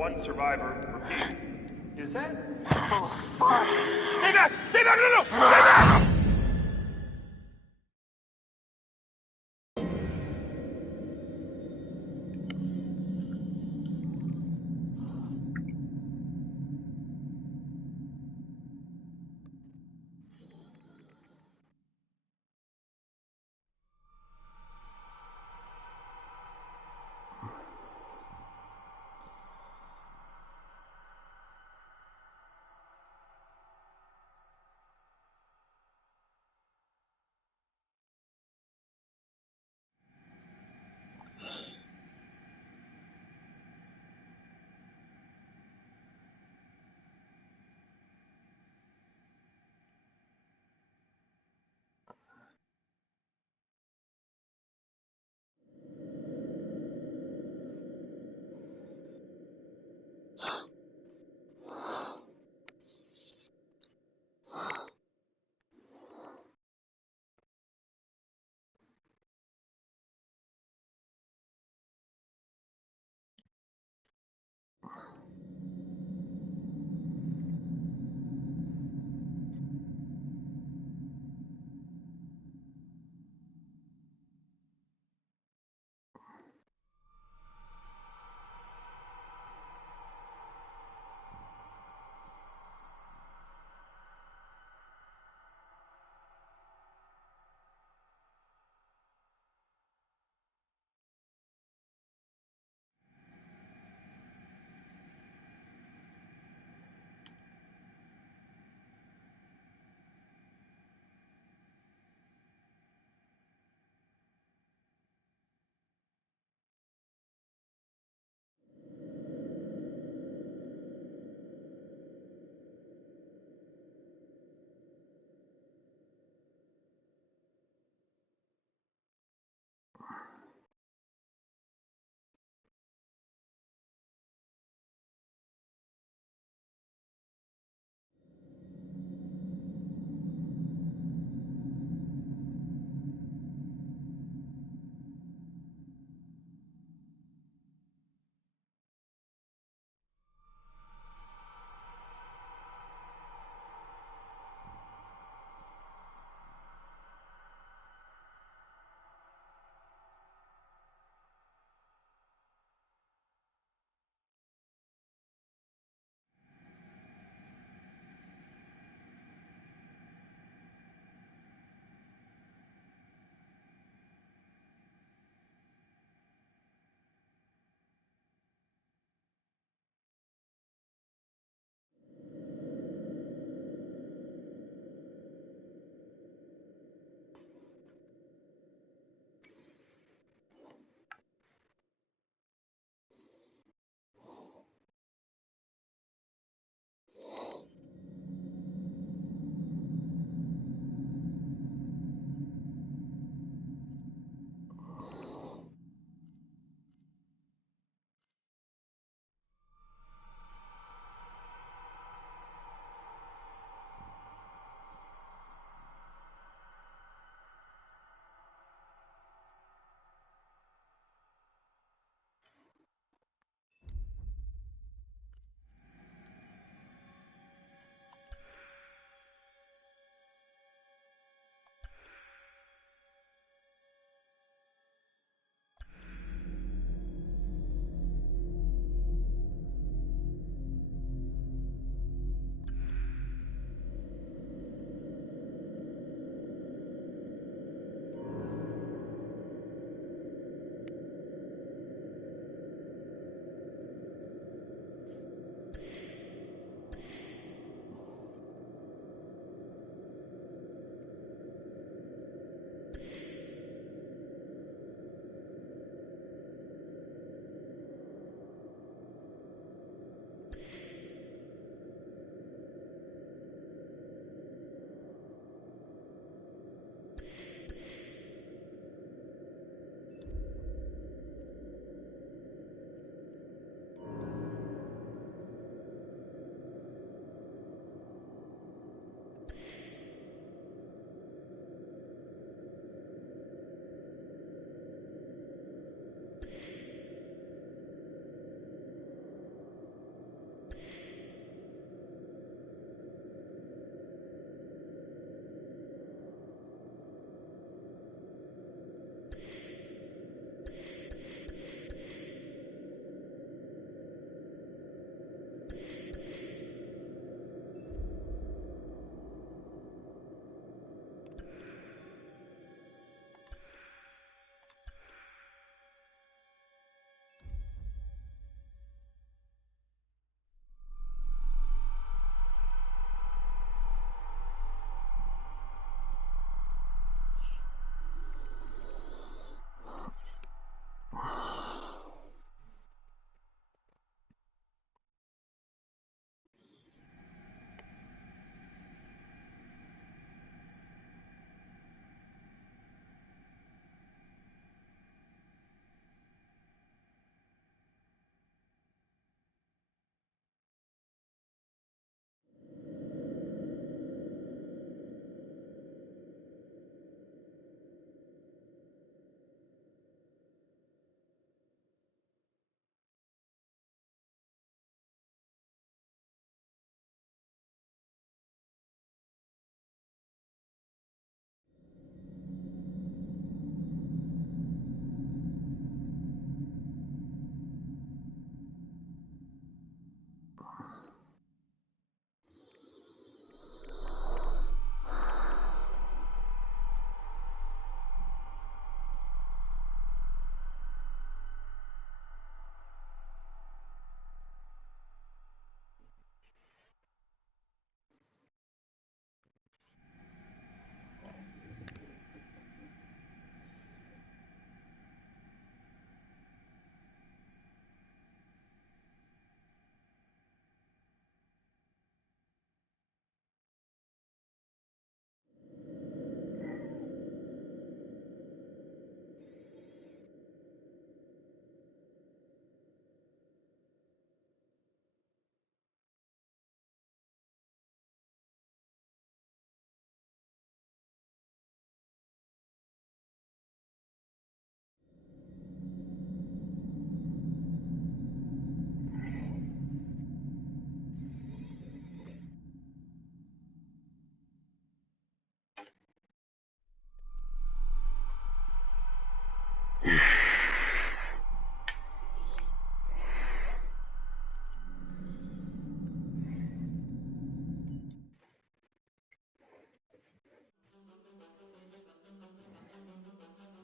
One survivor. Repeat. Is that? Oh, fuck. Stay back! Stay back! No! Stay back!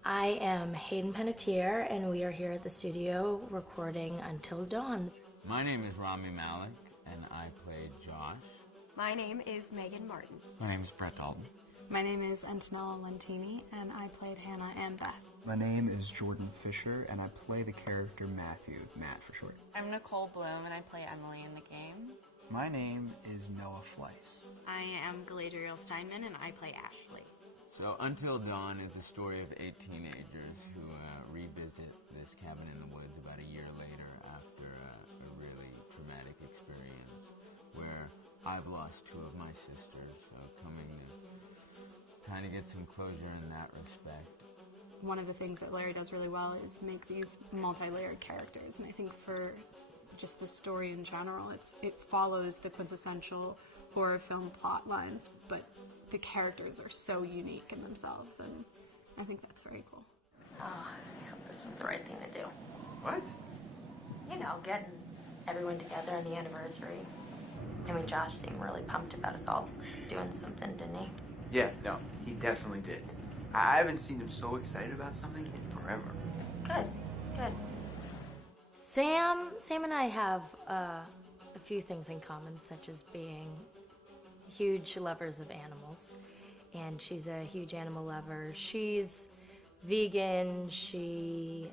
I am Hayden Panettiere, and we are here at the studio recording Until Dawn. My name is Rami Malek, and I played Josh. My name is Megan Martin. My name is Brett Dalton. My name is Antonella Lentini, and I played Hannah and Beth. My name is Jordan Fisher, and I play the character Matthew, Matt for short. I'm Nicole Bloom, and I play Emily in the game. My name is Noah Fleiss. I am Galadriel Steinman, and I play Ashley. So Until Dawn is the story of 8 teenagers who revisit this cabin in the woods about a year later after a really traumatic experience where I've lost 2 of my sisters, so coming to kind of get some closure in that respect. One of the things that Larry does really well is make these multi-layered characters, and I think for just the story in general, it follows the quintessential horror film plot lines, but the characters are so unique in themselves, and I think that's very cool. Oh, I hope this was the right thing to do. What? You know, getting everyone together on the anniversary. I mean, Josh seemed really pumped about us all doing something, didn't he? Yeah, no, he definitely did. I haven't seen him so excited about something in forever. Good, good. Sam and I have a few things in common, such as being huge lovers of animals, and she's a huge animal lover. She's vegan. She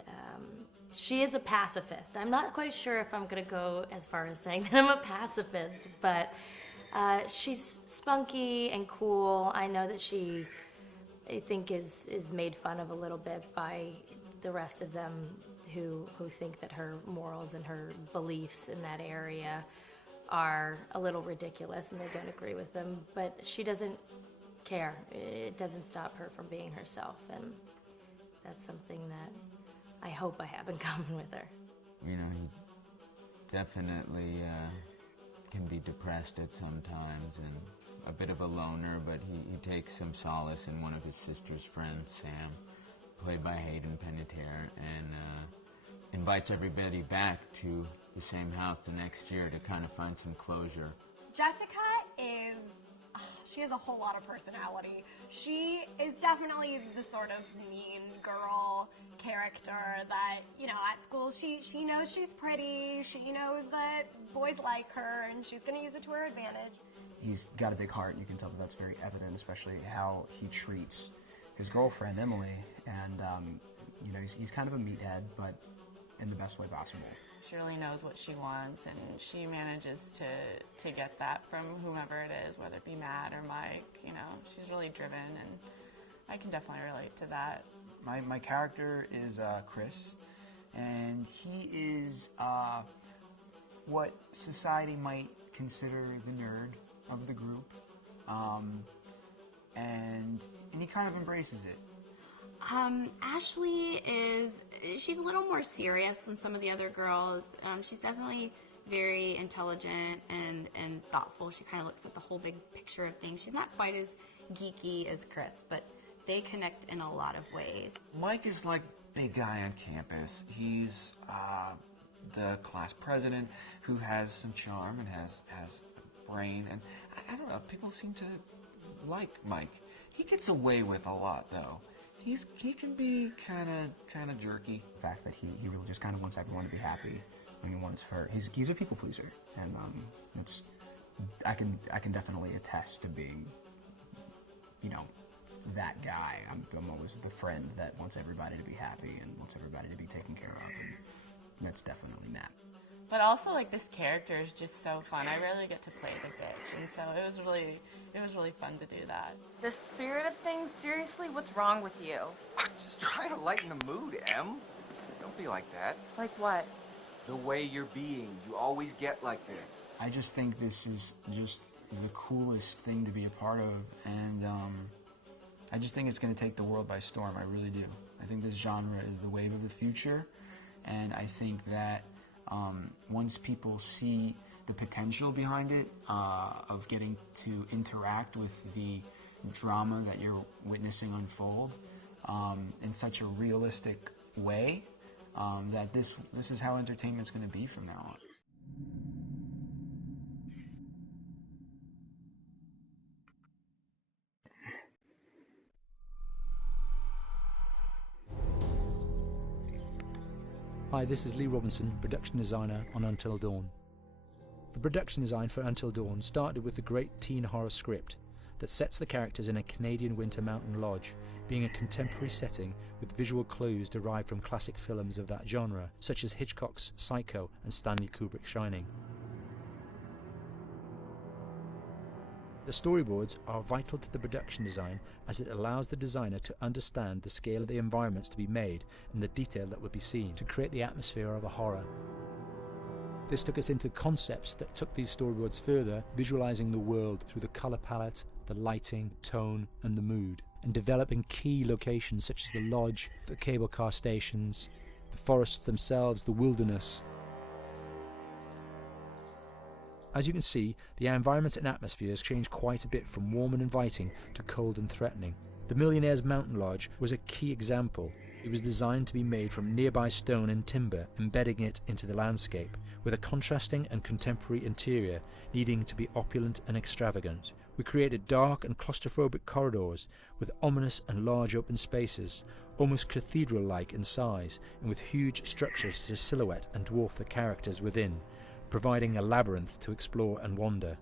is a pacifist. I'm not quite sure if I'm gonna go as far as saying that I'm a pacifist, but she's spunky and cool. I know that she, I think, is made fun of a little bit by the rest of them who think that her morals and her beliefs in that area are a little ridiculous and they don't agree with them, but she doesn't care. It doesn't stop her from being herself, and that's something that I hope I have in common with her. You know, he definitely can be depressed at some times and a bit of a loner, but he takes some solace in one of his sister's friends, Sam, played by Hayden Panettiere, and invites everybody back to the same house the next year to kind of find some closure. Jessica she has a whole lot of personality. She is definitely the sort of mean girl character that, you know, at school she knows she's pretty, she knows that boys like her, and she's going to use it to her advantage. He's got a big heart, and you can tell that that's very evident, especially how he treats his girlfriend, Emily, and, you know, he's kind of a meathead, but in the best way possible. She really knows what she wants, and she manages to get that from whomever it is, whether it be Matt or Mike. You know, she's really driven, and I can definitely relate to that. My character is Chris, and he is what society might consider the nerd of the group, and he kind of embraces it. Ashley she's a little more serious than some of the other girls. She's definitely very intelligent and thoughtful. She kind of looks at the whole big picture of things. She's not quite as geeky as Chris, but they connect in a lot of ways. Mike is like big guy on campus. He's the class president who has some charm and has brain, and I don't know, people seem to like Mike. He gets away with a lot, though. He can be kind of jerky. The fact that he really just kind of wants everyone to be happy, and he wants for he's a people pleaser, and I can definitely attest to being, you know, that guy. I'm always the friend that wants everybody to be happy and wants everybody to be taken care of, and that's definitely Matt. But also, like, this character is just so fun. I rarely get to play the bitch, and so it was really fun to do that. The spirit of things, seriously, what's wrong with you? I'm just trying to lighten the mood, Em. Don't be like that. Like what? The way you're being. You always get like this. I just think this is just the coolest thing to be a part of, and I just think it's going to take the world by storm. I really do. I think this genre is the wave of the future, and I think that once people see the potential behind it, of getting to interact with the drama that you're witnessing unfold in such a realistic way, that this is how entertainment's going to be from now on. Hi, this is Lee Robinson, production designer on Until Dawn. The production design for Until Dawn started with the great teen horror script that sets the characters in a Canadian winter mountain lodge, being a contemporary setting with visual clues derived from classic films of that genre, such as Hitchcock's Psycho and Stanley Kubrick's Shining. The storyboards are vital to the production design as it allows the designer to understand the scale of the environments to be made and the detail that would be seen to create the atmosphere of a horror. This took us into concepts that took these storyboards further, visualizing the world through the color palette, the lighting, tone and the mood, and developing key locations such as the lodge, the cable car stations, the forests themselves, the wilderness. As you can see, the environments and atmospheres change quite a bit from warm and inviting to cold and threatening. The Millionaire's Mountain Lodge was a key example. It was designed to be made from nearby stone and timber, embedding it into the landscape, with a contrasting and contemporary interior needing to be opulent and extravagant. We created dark and claustrophobic corridors with ominous and large open spaces, almost cathedral-like in size, and with huge structures to silhouette and dwarf the characters within, providing a labyrinth to explore and wander.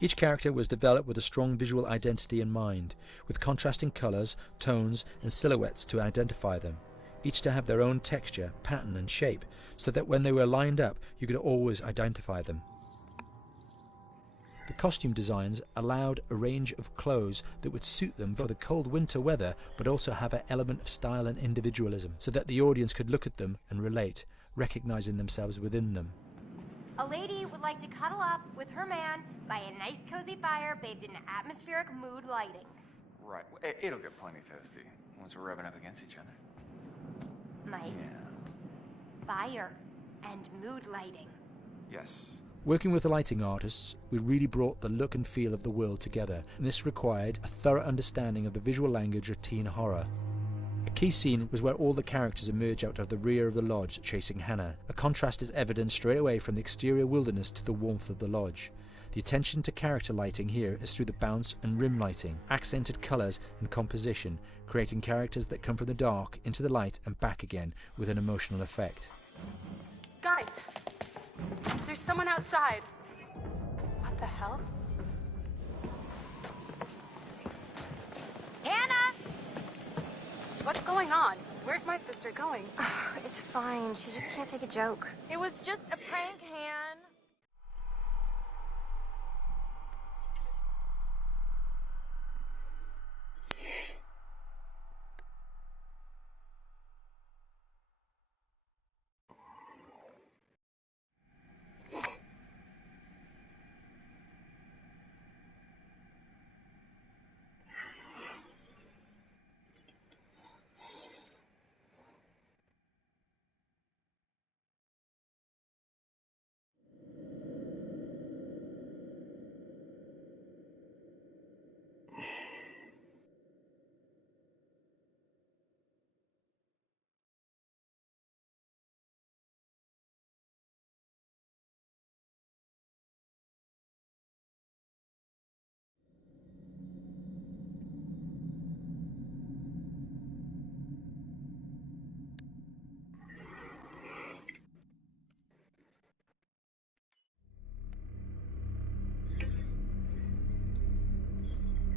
Each character was developed with a strong visual identity in mind, with contrasting colours, tones and silhouettes to identify them, each to have their own texture, pattern and shape, so that when they were lined up you could always identify them. The costume designs allowed a range of clothes that would suit them for the cold winter weather, but also have an element of style and individualism, so that the audience could look at them and relate, recognizing themselves within them. A lady would like to cuddle up with her man by a nice cozy fire bathed in atmospheric mood lighting. Right. It'll get plenty toasty once we're rubbing up against each other. Mike? Yeah. Fire and mood lighting. Yes. Working with the lighting artists, we really brought the look and feel of the world together, and this required a thorough understanding of the visual language of teen horror. A key scene was where all the characters emerge out of the rear of the lodge chasing Hannah. A contrast is evident straight away from the exterior wilderness to the warmth of the lodge. The attention to character lighting here is through the bounce and rim lighting, accented colours and composition, creating characters that come from the dark into the light and back again with an emotional effect. Guys, there's someone outside. What the hell? Hannah! What's going on? Where's my sister going? It's fine. She just can't take a joke. It was just a prank, Han.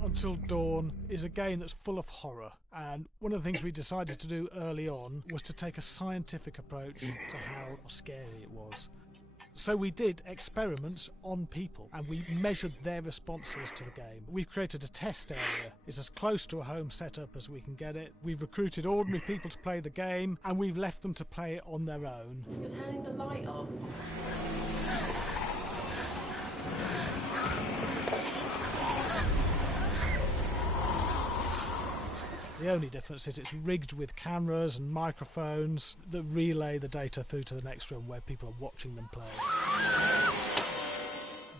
Until Dawn is a game that's full of horror, and one of the things we decided to do early on was to take a scientific approach to how scary it was. So we did experiments on people and we measured their responses to the game. We've created a test area. It's as close to a home setup as we can get it. We've recruited ordinary people to play the game and we've left them to play it on their own. You're turning the light off. The only difference is it's rigged with cameras and microphones that relay the data through to the next room where people are watching them play.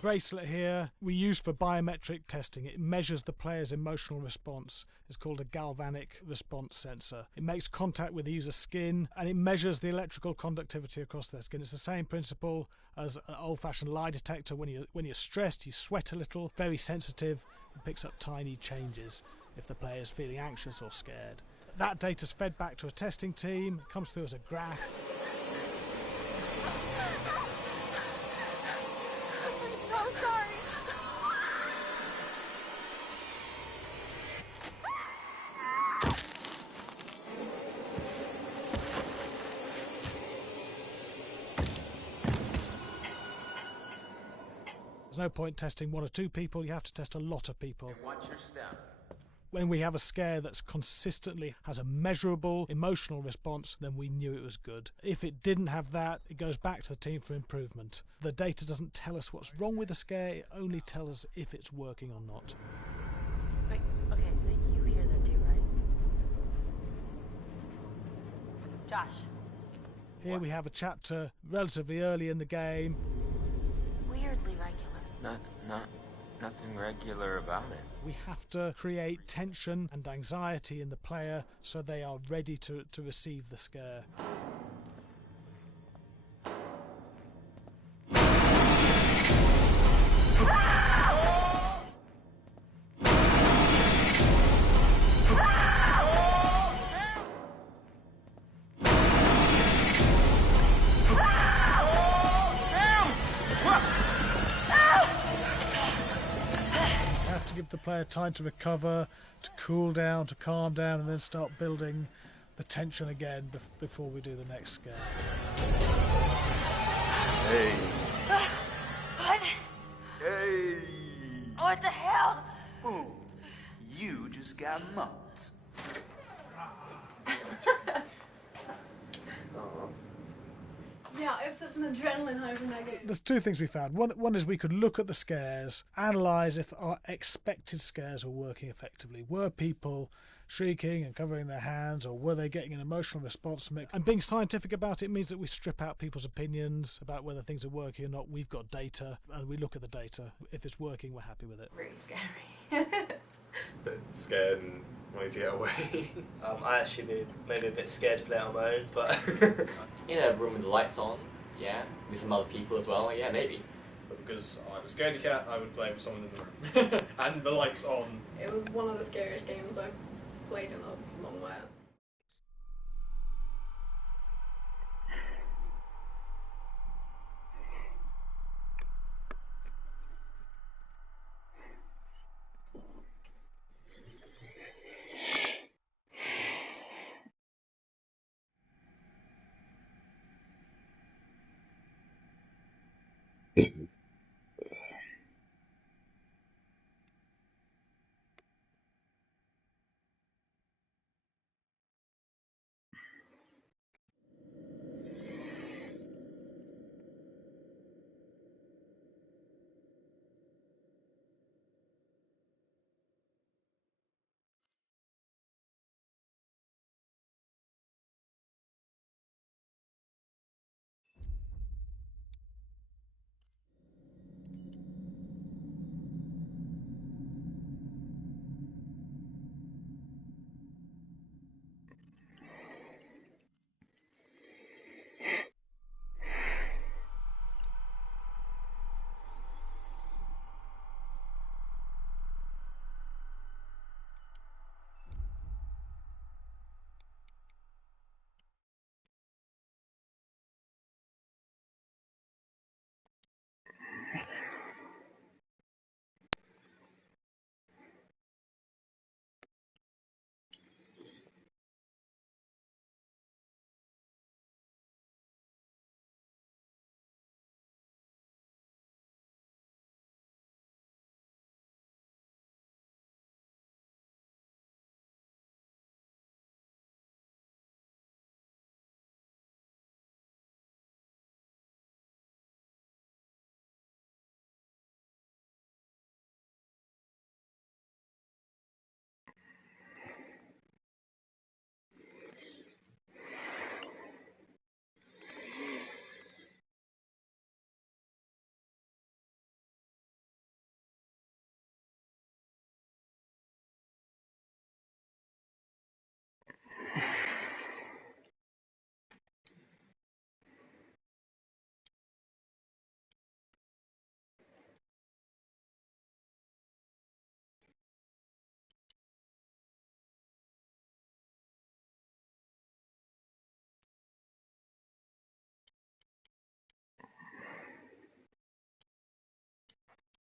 Bracelet here we use for biometric testing. It measures the player's emotional response. It's called a galvanic response sensor. It makes contact with the user's skin and it measures the electrical conductivity across their skin. It's the same principle as an old-fashioned lie detector. When you're stressed, you sweat a little, very sensitive, and picks up tiny changes if the player is feeling anxious or scared. That data's fed back to a testing team, comes through as a graph. I'm so sorry. There's no point testing 1 or 2 people, you have to test a lot of people. Watch your step. When we have a scare that's consistently has a measurable emotional response, then we knew it was good. If it didn't have that, it goes back to the team for improvement. The data doesn't tell us what's wrong with the scare, it only tells us if it's working or not. Wait, okay, so you hear that too, right? Josh. Here we have a chapter relatively early in the game. Weirdly regular. Nothing regular about it. We have to create tension and anxiety in the player so they are ready to receive the scare. Give the player time to recover, to cool down, to calm down, and then start building the tension again before we do the next scare. Hey. What? Hey. What the hell? Ooh, you just got mugged. Yeah, I have such an adrenaline high from that game. There's 2 things we found. One is we could look at the scares, analyse if our expected scares were working effectively. Were people shrieking and covering their hands, or were they getting an emotional response from it? And being scientific about it means that we strip out people's opinions about whether things are working or not. We've got data, and we look at the data. If it's working, we're happy with it. Really scary. Bit scared and wanting to get away. I actually maybe a bit scared to play it on my own, but in a room with the lights on, yeah, with some other people as well, yeah, maybe. But because I'm a scaredy cat, I would play with someone in the room and the lights on. It was one of the scariest games I've played in a long while.